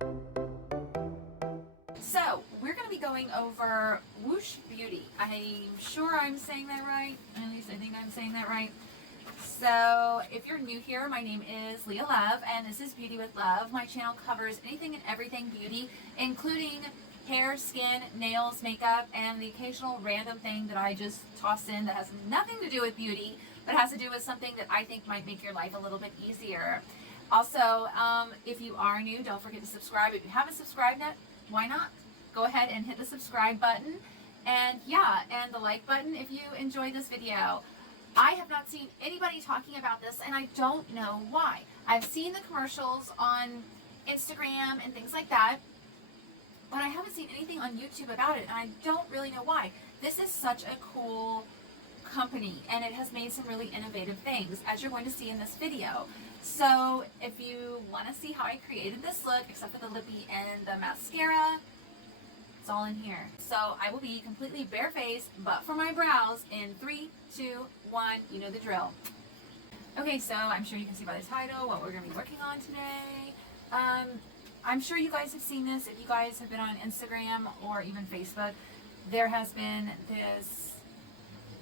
So we're going to be going over Woosh Beauty. I'm sure I'm saying that right. At least I think I'm saying that right. So if you're new here, my name is Leah Love and this is Beauty with Love. My channel covers anything and everything beauty, including hair, skin, nails, makeup, and the occasional random thing that I just toss in that has nothing to do with beauty, but has to do with something that I think might make your life a little bit easier. Also, if you are new, don't forget to subscribe. If you haven't subscribed yet, why not? Go ahead and hit the subscribe button and the like button if you enjoyed this video. I have not seen anybody talking about this and I don't know why. I've seen the commercials on Instagram and things like that, but I haven't seen anything on YouTube about it and I don't really know why. This is such a cool company and it has made some really innovative things, as you're going to see in this video. So if you want to see how I created this look, except for the lippy and the mascara, it's all in here. So I will be completely barefaced, but for my brows in 3, 2, 1, you know the drill. Okay, so I'm sure you can see by the title what we're going to be working on today. I'm sure you guys have seen this. If you guys have been on Instagram or even Facebook, there has been this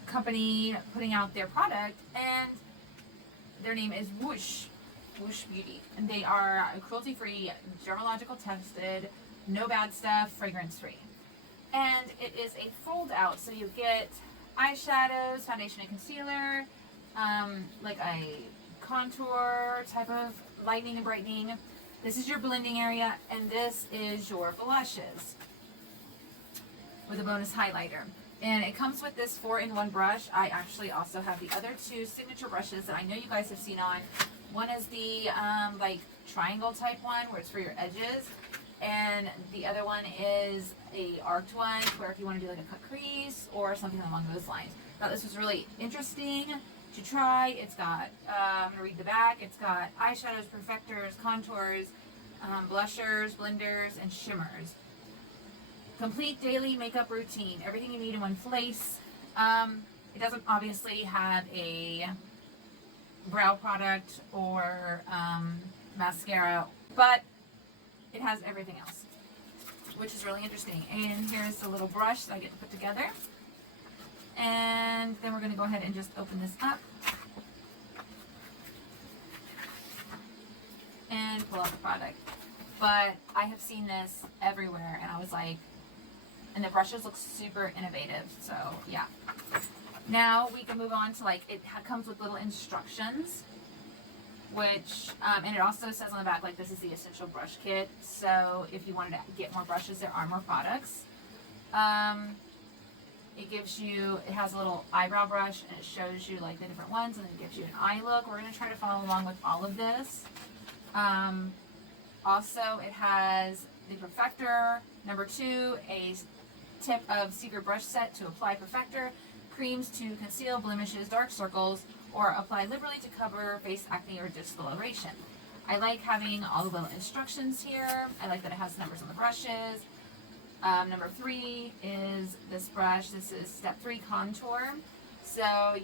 company putting out their product and their name is Woosh Beauty. And they are cruelty-free, dermatological tested, no bad stuff, fragrance free. And it is a fold out, so you get eyeshadows, foundation and concealer, like a contour type of lightening and brightening. This is your blending area, and this is your blushes with a bonus highlighter. And it comes with this 4-in-1 brush. I actually also have the other two signature brushes that I know you guys have seen on. One is the like triangle type one where it's for your edges. And the other one is a arced one where if you want to do like a cut crease or something along those lines. Thought this was really interesting to try. It's got, I'm going to read the back, it's got eyeshadows, perfectors, contours, blushers, blenders, and shimmers. Complete daily makeup routine. Everything you need in one place. It doesn't obviously have a brow product or mascara, but it has everything else, which is really interesting. And here's the little brush that I get to put together. And then we're going to go ahead and just open this up and pull out the product. But I have seen this everywhere and I was like, and the brushes look super innovative. So yeah. Now we can move on to like, it comes with little instructions, which, and it also says on the back, like this is the essential brush kit. So if you wanted to get more brushes, there are more products. It gives you, it has a little eyebrow brush and it shows you like the different ones and then it gives you an eye look. We're going to try to follow along with all of this. Also it has the Perfector, number 2, a tip of secret brush set to apply Perfector, creams to conceal blemishes, dark circles, or apply liberally to cover face acne or discoloration. I like having all the little instructions here. I like that it has numbers on the brushes. Number 3 is this brush. This is step 3 contour. So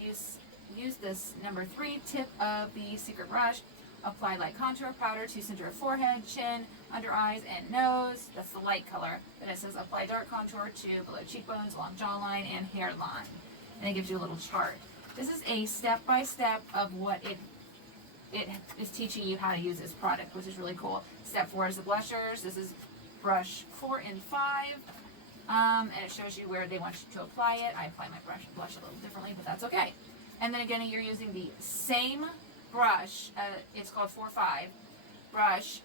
use this number 3 tip of the secret brush. Apply light contour powder to center of forehead, chin, under eyes, and nose. That's the light color. Then it says apply dark contour to below cheekbones, along jawline, and hairline. And it gives you a little chart. This is a step-by-step of what it is teaching you how to use this product, which is really cool. Step 4 is the blushers. This is brush 4 and 5. And it shows you where they want you to apply it. I apply my blush a little differently, but that's okay. And then again, you're using the same brush. It's called 4-5 brush.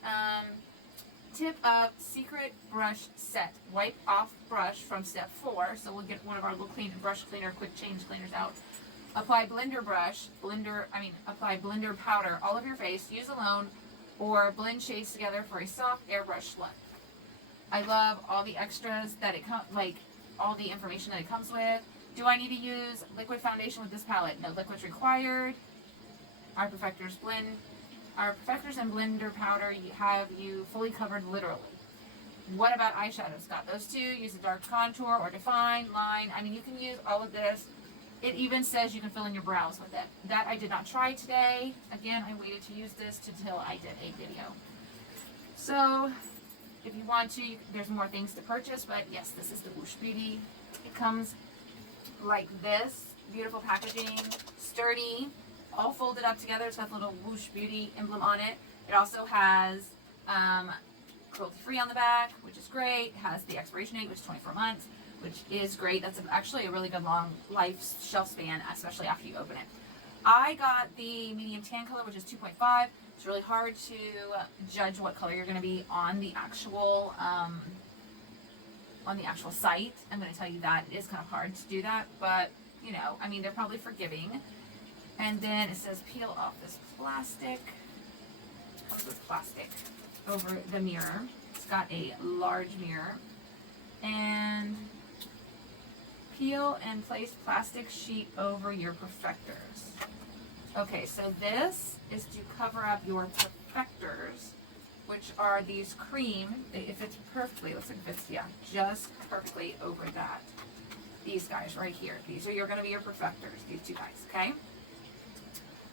Tip of secret brush set. Wipe off brush from step 4. So we'll get one of our little brush cleaner, quick change cleaners out. Apply blender apply blender powder all over your face. Use alone or blend shades together for a soft airbrush look. I love all the extras that it comes, like all the information that it comes with. Do I need to use liquid foundation with this palette? No liquids required. Our Perfectors and blender powder have you fully covered literally. What about eyeshadows? Got those too. Use a dark contour or define, line. I mean, you can use all of this. It even says you can fill in your brows with it. That I did not try today. Again, I waited to use this until I did a video. So If you want to, there's more things to purchase, but yes, this is the Woosh Beauty. It comes like this, beautiful packaging, sturdy, all folded up together. It's got the little Woosh Beauty emblem on it. It also has cruelty free on the back, which is great. It has the expiration date, which is 24 months, which is great. That's actually a really good long life shelf span, especially after you open it. I got the medium tan color, which is 2.5. It's really hard to judge what color you're going to be on the actual site. I'm going to tell you that it is kind of hard to do that, but you know, I mean, they're probably forgiving. And then it says peel off this plastic. It comes with plastic over the mirror. It's got a large mirror. And peel and place plastic sheet over your perfectors. Okay, so this is to cover up your perfectors, which are these cream. It fits perfectly. Looks like it fits, yeah, just perfectly over that. These guys right here. These are going to be your perfectors, these two guys, okay?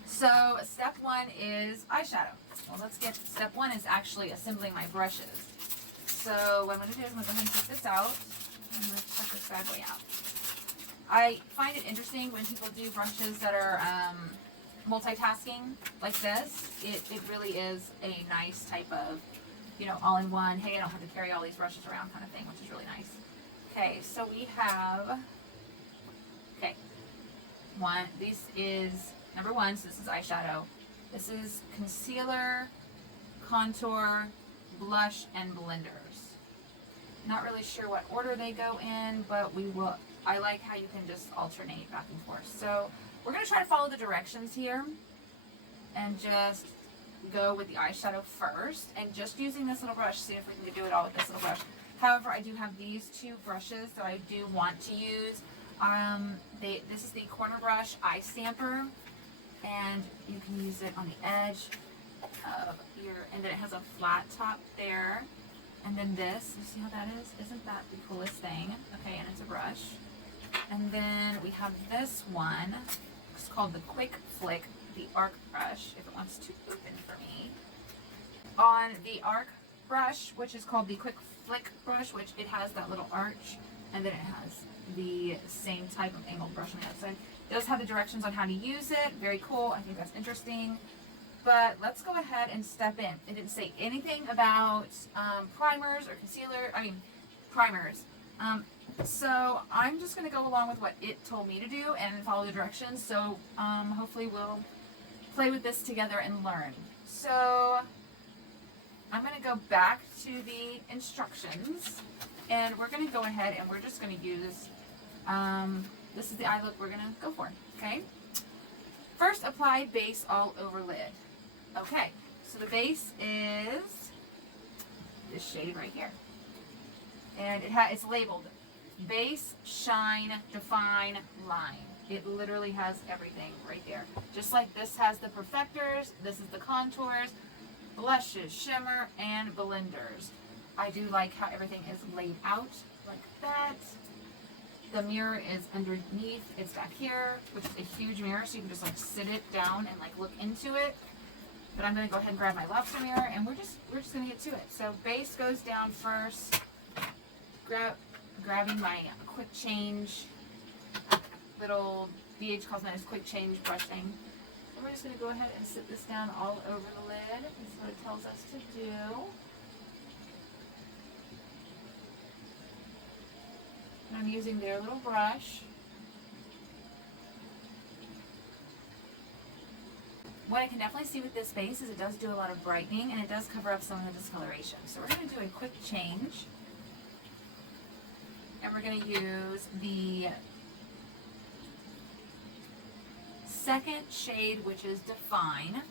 So step one is eyeshadow. Well, let's get, step one is actually assembling my brushes. So what I'm going to do is I'm going to go ahead and take this out. I'm going to check this bad boy out. I find it interesting when people do brushes that are multitasking like this. It really is a nice type of, you know, all-in-one, hey, I don't have to carry all these brushes around kind of thing, which is really nice. Okay, so we have, okay, this is number one, so this is eyeshadow. This is concealer, contour, blush, and blenders. Not really sure what order they go in, but I like how you can just alternate back and forth. So we're going to try to follow the directions here and just go with the eyeshadow first, and just using this little brush, see if we can do it all with this little brush. However, I do have these two brushes that I do want to use. This is the corner brush eye stamper, and you can use it on the edge of and then it has a flat top there. And then this, you see how that is? Isn't that the coolest thing? Okay, and it's a brush. And then we have this one. It's called the Quick Flick, the arc brush, if it wants to open for me. On the arc brush, which is called the Quick Flick brush, which it has that little arch, and then it has the same type of angled brush on the outside. It does have the directions on how to use it. Very cool. I think that's interesting. But let's go ahead and step in. It didn't say anything about primers or concealer. I mean, primers. So I'm just going to go along with what it told me to do and follow the directions. So hopefully we'll play with this together and learn. So I'm going to go back to the instructions, and we're going to go ahead and we're just going to use, this is the eye look we're going to go for, okay? First, apply base all over lid. Okay, so the base is this shade right here. And it's labeled Base, Shine, Define, Line. It literally has everything right there. Just like this has the perfectors, this is the contours, blushes, shimmer, and blenders. I do like how everything is laid out like that. The mirror is underneath, it's back here, which is a huge mirror, so you can just like sit it down and like look into it. But I'm going to go ahead and grab my lobster mirror, and we're just going to get to it. So base goes down first. Grabbing my quick change, little BH Cosmetics quick change brush thing. And we're just going to go ahead and sit this down all over the lid. This is what it tells us to do. And I'm using their little brush. What I can definitely see with this base is it does do a lot of brightening, and it does cover up some of the discoloration. So we're going to do a quick change. And we're going to use the second shade, which is Define.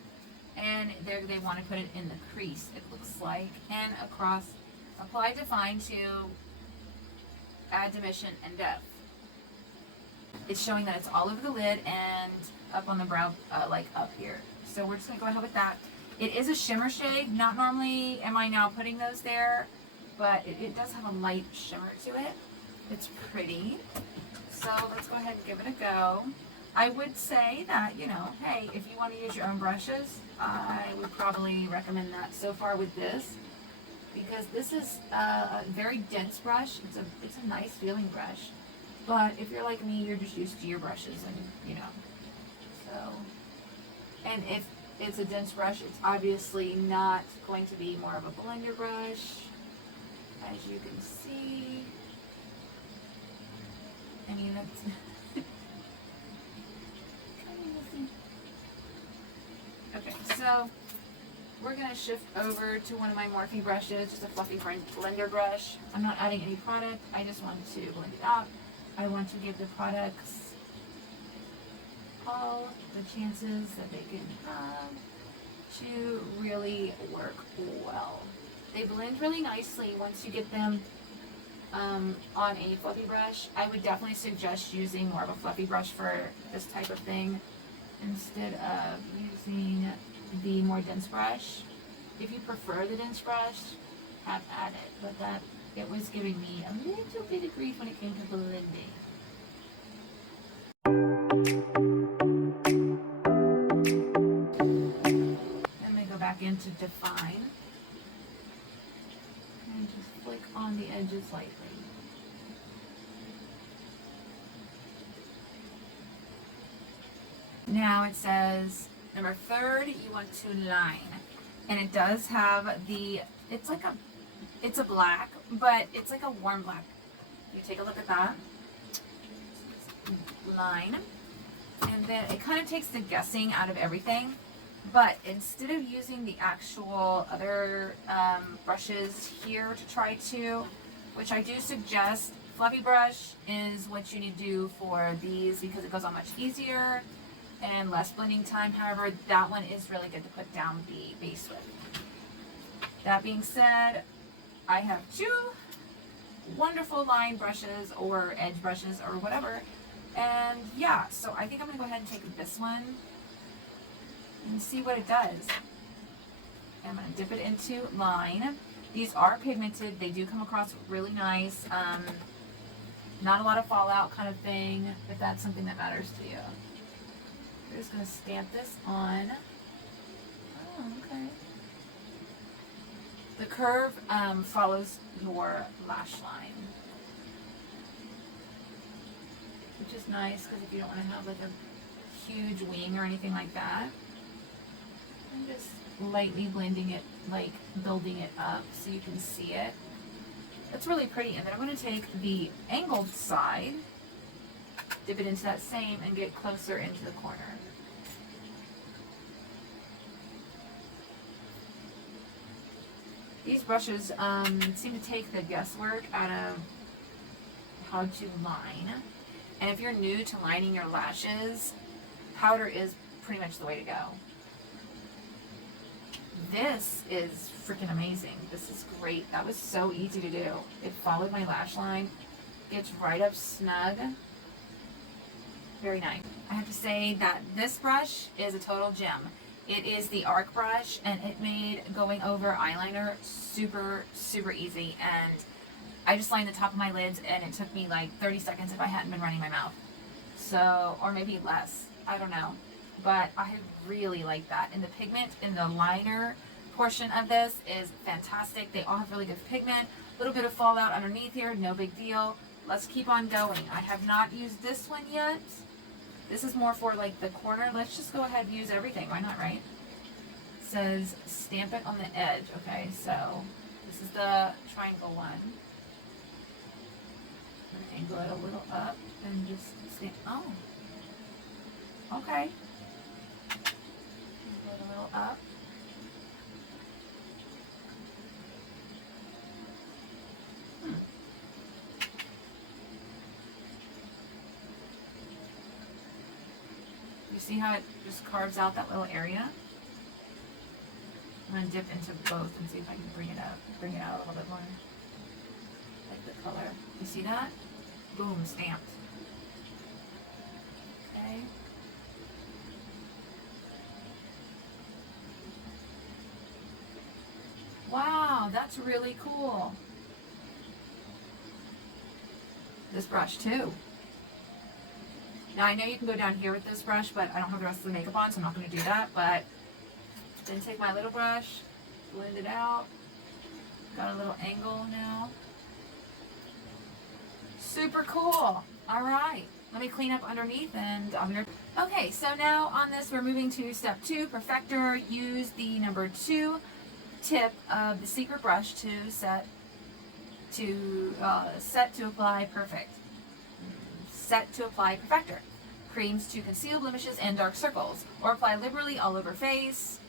And they want to put it in the crease, it looks like. And across, apply Define to add dimension and depth. It's showing that it's all over the lid and up on the brow, like up here. So we're just going to go ahead with that. It is a shimmer shade. Not normally am I now putting those there, but it does have a light shimmer to it. It's pretty. So let's go ahead and give it a go. I would say that, you know, hey, if you want to use your own brushes, I would probably recommend that so far with this. because this is a very dense brush. It's a nice feeling brush. But if you're like me, you're just used to your brushes, and you know. So, and if it's a dense brush, it's obviously not going to be more of a blender brush, as you can see. I mean, that's kind of messy. Okay, so we're going to shift over to one of my Morphe brushes, just a fluffy blender brush. I'm not adding any product, I just want to blend it out. I want to give the products all the chances that they can have to really work well. They blend really nicely once you get them on a fluffy brush. I would definitely suggest using more of a fluffy brush for this type of thing instead of using the more dense brush. If you prefer the dense brush, have at it, but that it was giving me a little bit of grief when it came to blending. I'm going to go back into define and just flick on the edges lightly. Now it says number 3rd, you want to line, and it does have the, it's a black, but it's like a warm black. You take a look at that line, and then it kind of takes the guessing out of everything. But instead of using the actual other brushes here to try to, which I do suggest, fluffy brush is what you need to do for these because it goes on much easier and less blending time. However, that one is really good to put down the base with. That being said, I have 2 wonderful line brushes or edge brushes or whatever. And yeah, so I think I'm going to go ahead and take this one and see what it does. And I'm going to dip it into line. These are pigmented. They do come across really nice. Not a lot of fallout kind of thing, if that's something that matters to you. We're just going to stamp this on. Oh, okay. The curve follows your lash line, which is nice because if you don't want to have like a huge wing or anything like that. I'm just lightly blending it, like building it up so you can see it. It's really pretty. And then I'm going to take the angled side, dip it into that same, and get closer into the corner. These brushes seem to take the guesswork out of how to line. And if you're new to lining your lashes, powder is pretty much the way to go. This is freaking amazing. This is great. That was so easy to do. It followed my lash line. Gets right up snug. Very nice. I have to say that this brush is a total gem. It is the Arc brush, and it made going over eyeliner super, super easy. And I just lined the top of my lids, and it took me like 30 seconds if I hadn't been running my mouth. So, or maybe less. I don't know. But I really like that. And the pigment in the liner portion of this is fantastic. They all have really good pigment. A little bit of fallout underneath here, no big deal. Let's keep on going. I have not used this one yet. This is more for like the corner. Let's just go ahead and use everything. Why not, right? It says stamp it on the edge. Okay, so this is the triangle one. I'm going to angle it a little up and just stamp. Oh, okay. Angle it a little up. You see how it just carves out that little area? I'm going to dip into both and see if I can bring it out a little bit more. Like the color. You see that? Boom, stamped. Okay. Wow, that's really cool. This brush too. Now I know you can go down here with this brush, but I don't have the rest of the makeup on, so I'm not going to do that. But then take my little brush, blend it out. Got a little angle now. Super cool. All right, let me clean up underneath and I'm gonna. Okay, so now on this, we're moving to step 2, Perfector. Use the number 2 tip of the secret brush to set to apply Perfector. Creams to conceal blemishes and dark circles, or apply liberally all over face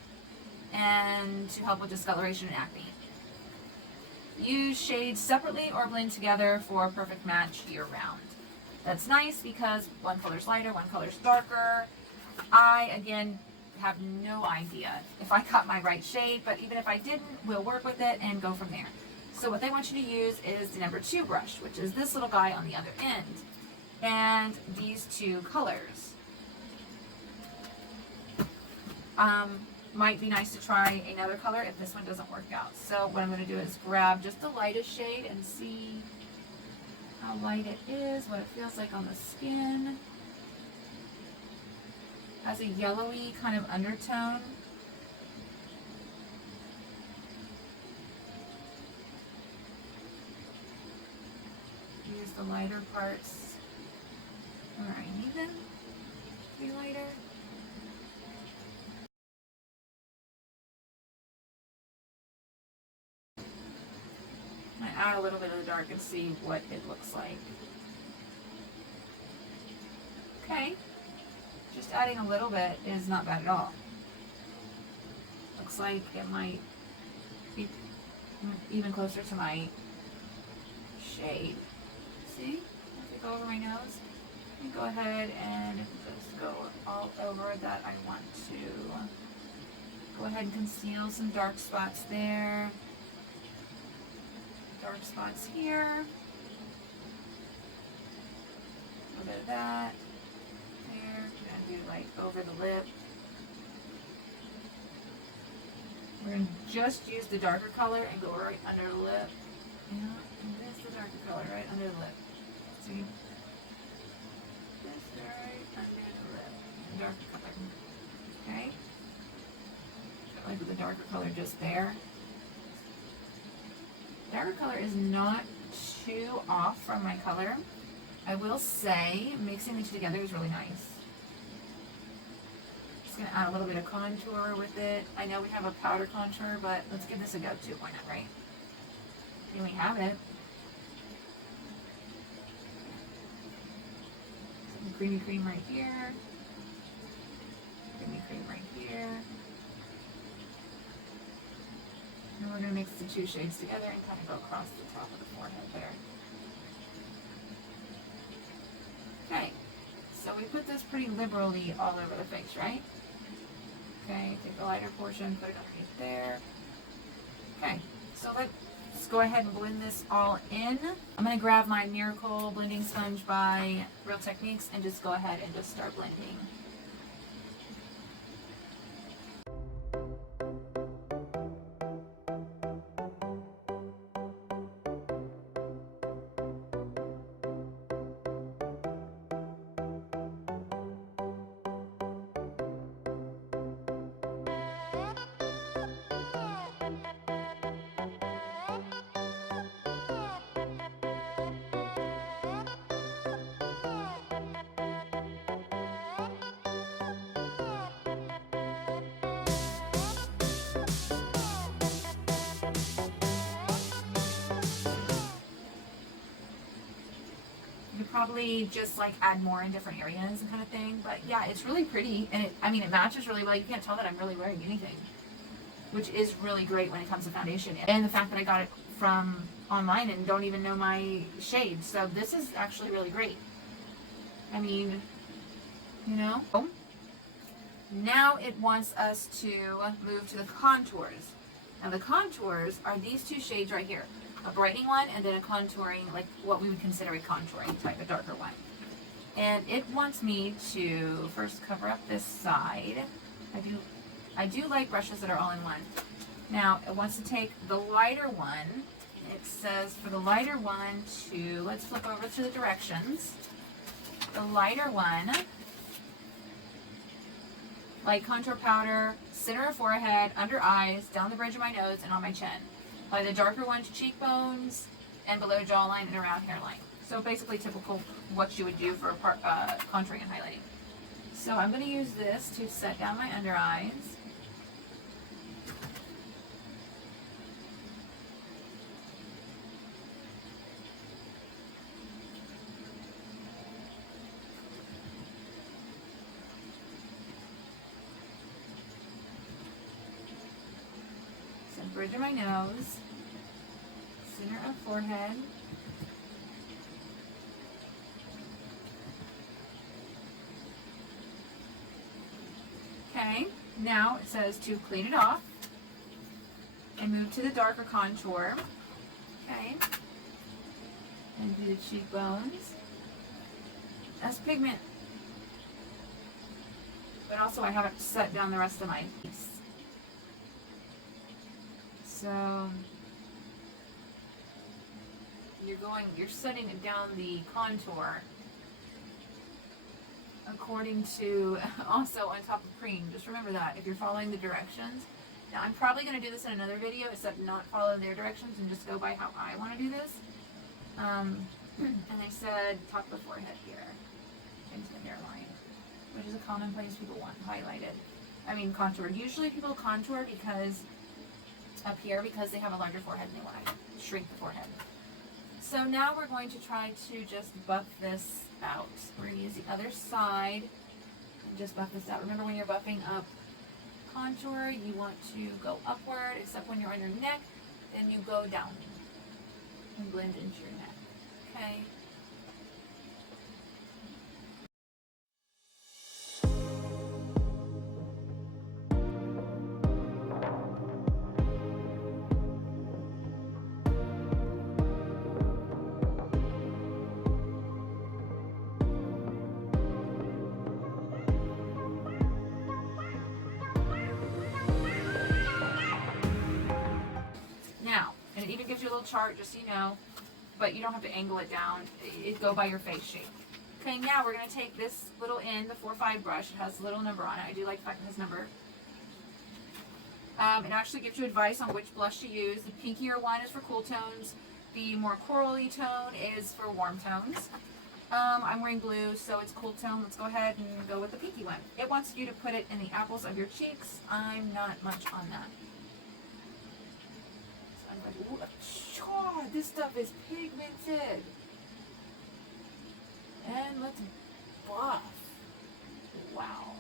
and to help with discoloration and acne. Use shades separately or blend together for a perfect match year-round. That's nice because one color's lighter, one color's darker. I, again, have no idea if I got my right shade, but even if I didn't, we'll work with it and go from there. So what they want you to use is the number 2 brush, which is this little guy on the other end, and these 2 colors. Might be nice to try another color if this one doesn't work out. So what I'm going to do is grab just the lightest shade and see how light it is, what it feels like on the skin. Has a yellowy kind of undertone. Use the lighter parts where I need them to be lighter. Add a little bit of the dark and see what it looks like. Okay, just adding a little bit is not bad at all. Looks like it might be even closer to my shade. See? If I go over my nose, let me go ahead and just go all over that I want to. Go ahead and conceal some dark spots there. Dark spots here. A little bit of that. There. I'm going to do like over the lip. We're going to just use the darker color and go right under the lip. Yeah, and this the darker color right under the lip. See? This right under the lip. The darker color. Okay? Like with the darker color just there. Darker color is not too off from my color. I will say mixing the 2 together is really nice. Just gonna add a little bit of contour with it. I know we have a powder contour, but let's give this a go too. Why not, right? Here we have it. Some creamy cream right here. Creamy cream right here. And we're going to mix the 2 shades together and kind of go across the top of the forehead there. Okay, so we put this pretty liberally all over the face, right? Okay, take the lighter portion, put it underneath there. Okay, so let's go ahead and blend this all in. I'm going to grab my Miracle Blending Sponge by Real Techniques and just go ahead and just start blending. Probably just like add more in different areas and kind of thing, but yeah, it's really pretty, and it matches really well. You can't tell that I'm really wearing anything, which is really great when it comes to foundation, and the fact that I got it from online and don't even know my shade, so this is actually really great. I mean, you know. Now it wants us to move to the contours. Now the contours are these 2 shades right here. A brightening one and then a contouring, like what we would consider a contouring type, a darker one. And it wants me to first cover up this side. I do like brushes that are all in one. Now it wants to take the lighter one. It says for the lighter one to, let's flip over to the directions. The lighter one, light contour powder, center of forehead, under eyes, down the bridge of my nose, and on my chin. Apply the darker one to cheekbones and below jawline and around hairline. So basically typical what you would do for contouring and highlighting. So I'm going to use this to set down my under eyes. So bridge of my nose, center of forehead. Okay, now it says to clean it off and move to the darker contour. Okay, and do the cheekbones. That's pigment, but also I haven't set down the rest of my face. So you're setting it down the contour according to also on top of cream. Just remember that if you're following the directions. Now I'm probably going to do this in another video, except not follow their directions and just go by how I want to do this. And I said top of the forehead here into the hairline, which is a common place people want highlighted. I mean contoured. Usually people contour because up here because they have a larger forehead and they want to shrink the forehead. So now we're going to try to just buff this out. We're going to use the other side and just buff this out. Remember, when you're buffing up contour, you want to go upward, except when you're on your neck, then you go down and blend into your neck. Okay? Now, and it even gives you a little chart just so you know, but you don't have to angle it down. It go by your face shape. Okay, now we're going to take this little end, the 4-5 brush. It has a little number on it. I do like the fact it has number. It actually gives you advice on which blush to use. The pinkier one is for cool tones. The more corally tone is for warm tones. I'm wearing blue, so it's cool tone. Let's go ahead and go with the pinky one. It wants you to put it in the apples of your cheeks. I'm not much on that. Ooh, God, this stuff is pigmented. And let's buff. Wow.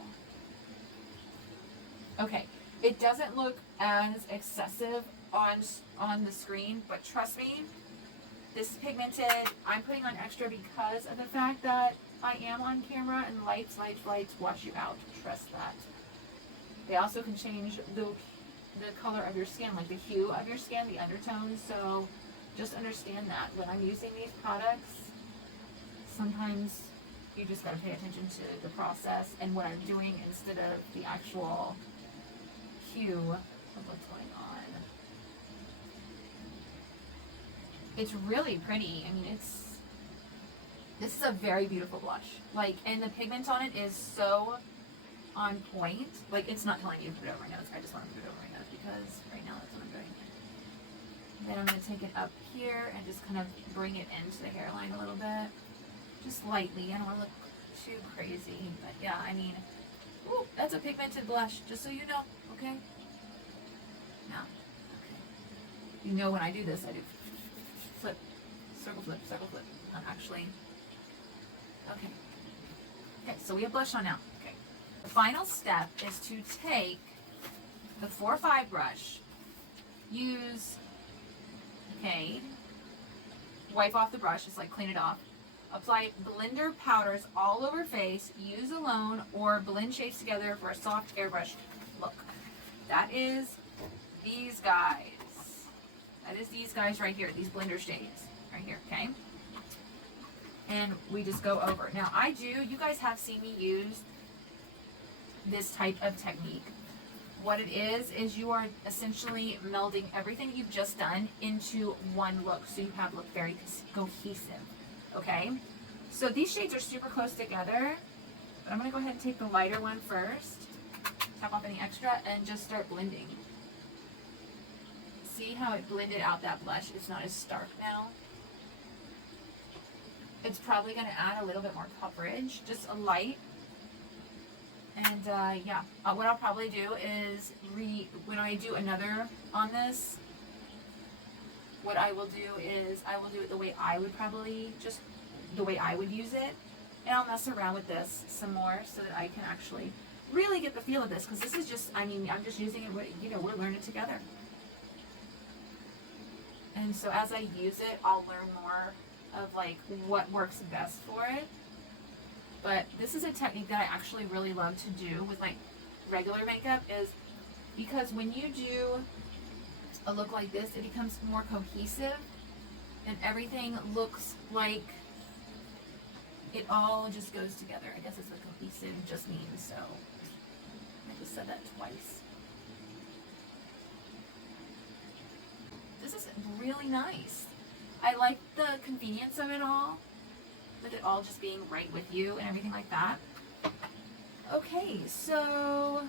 Okay, it doesn't look as excessive on the screen, but trust me, this is pigmented. I'm putting on extra because of the fact that I am on camera and lights wash you out. Trust that. They also can change the color of your skin, like the hue of your skin, the undertones. So just understand that when I'm using these products, sometimes you just got to pay attention to the process and what I'm doing instead of the actual hue of what's going on. It's really pretty. I mean, this is a very beautiful blush. Like, and the pigment on it is so on point. Like, it's not telling you to put it over my nose. I just want to put it over my nose because right now that's what I'm doing. Then I'm going to take it up here and just kind of bring it into the hairline a little bit. Just lightly. I don't want to look too crazy. But yeah, I mean, ooh, that's a pigmented blush, just so you know, okay? Now, okay. You know when I do this, I do flip, circle flip, not actually. Okay. Okay, so we have blush on now. Okay. The final step is to take the 4-5 brush, use, okay, wipe off the brush, just like clean it off. Apply blender powders all over face, use alone, or blend shades together for a soft airbrush look. That is these guys. That is these guys right here, these blender shades right here, okay? And we just go over. Now you guys have seen me use this type of technique. What it is you are essentially melding everything you've just done into one look, so you have look very cohesive. Okay, so these shades are super close together, but I'm going to go ahead and take the lighter one first, tap off any extra, and just start blending. See how it blended out that blush? It's not as stark now. It's probably going to add a little bit more coverage, just a light. And yeah, what I'll probably do is when I do another on this, what I will do is I will do it the way I would probably, just the way I would use it. And I'll mess around with this some more so that I can actually really get the feel of this, because this is just, I mean, I'm just using it, you know, we're learning together. And so as I use it, I'll learn more of like what works best for it. But this is a technique that I actually really love to do with like regular makeup, is because when you do a look like this, it becomes more cohesive and everything looks like it all just goes together. I guess it's what cohesive just means, so I just said that twice. This is really nice. I like the convenience of it all, with it all just being right with you and everything like that. Okay, so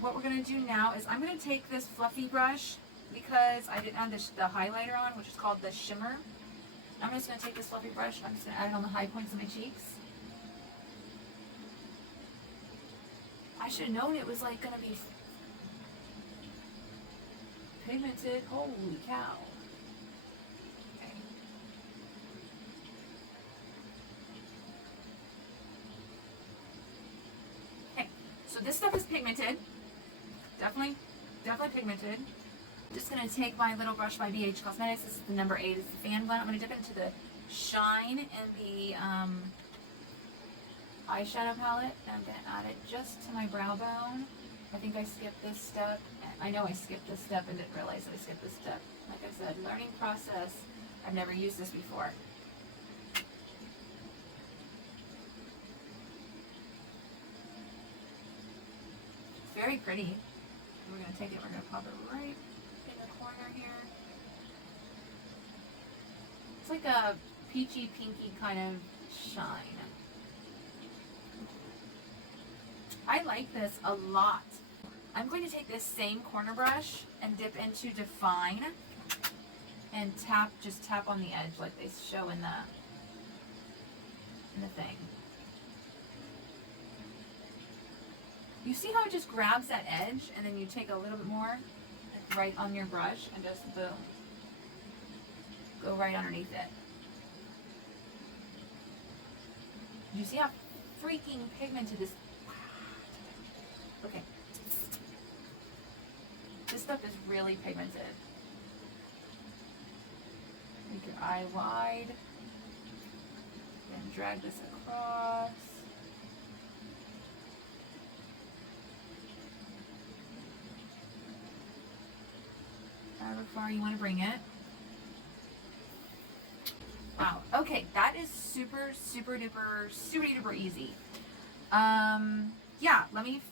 what we're going to do now is I'm going to take this fluffy brush, because I didn't add the highlighter on, which is called the shimmer. I'm just going to take this fluffy brush, I'm just going to add it on the high points of my cheeks. I should have known it was like going to be pigmented. Holy cow. Okay. Okay, so this stuff is pigmented. Definitely pigmented. I'm just going to take my little brush by BH Cosmetics. This is the number 8. It's the fan blend. I'm going to dip it into the shine in the eyeshadow palette. And I'm going to add it just to my brow bone. I think I skipped this step. I know I skipped this step and didn't realize that I skipped this step. Like I said, learning process. I've never used this before. It's very pretty. We're going to take it, we're going to pop it right in the corner here. It's like a peachy pinky kind of shine. I like this a lot. I'm going to take this same corner brush and dip into Define and just tap on the edge like they show in the thing. You see how it just grabs that edge, and then you take a little bit more right on your brush and just boom, go right underneath it. You see how freaking pigmented this? Okay. This stuff is really pigmented. Make your eye wide. Then drag this across. However far you want to bring it. Wow. Okay, that is super duper easy. Yeah, let me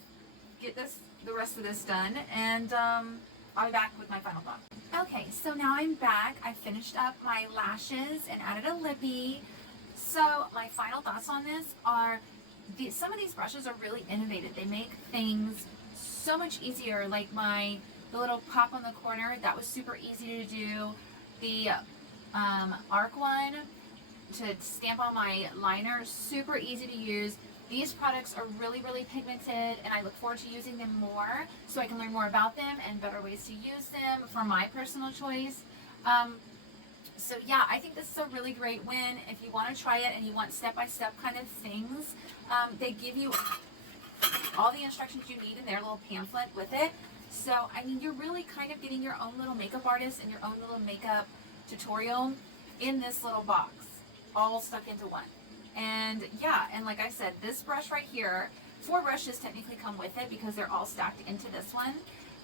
get the rest of this done, and I'll be back with my final thought. Okay, so now I'm back. I finished up my lashes and added a lippy. So my final thoughts on this are, some of these brushes are really innovative. They make things so much easier. Like the little pop on the corner, that was super easy to do. The arc one to stamp on my liner, super easy to use. These products are really pigmented, and I look forward to using them more so I can learn more about them and better ways to use them for my personal choice. So yeah, I think this is a really great win. If you want to try it and you want step-by-step kind of things, they give you all the instructions you need in their little pamphlet with it. So, I mean, you're really kind of getting your own little makeup artist and your own little makeup tutorial in this little box, all stuck into one. And yeah, and like I said, this brush right here, 4 brushes technically come with it because they're all stacked into this one.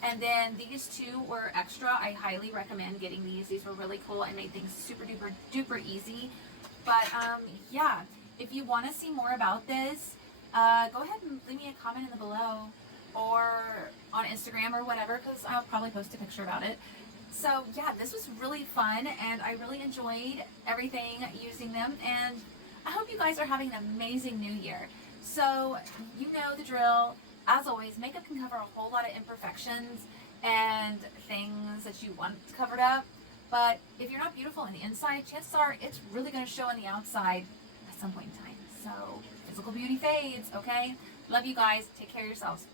And then these 2 were extra. I highly recommend getting these. These were really cool and made things super duper easy. But yeah, if you want to see more about this, go ahead and leave me a comment in the below or on Instagram or whatever, because I'll probably post a picture about it. So yeah, this was really fun and I really enjoyed everything using them, and I hope you guys are having an amazing new year. So you know the drill. as always, makeup can cover a whole lot of imperfections and things that you want covered up. But if you're not beautiful on the inside, chances are it's really going to show on the outside at some point in time. So physical beauty fades, okay? Love you guys. Take care of yourselves.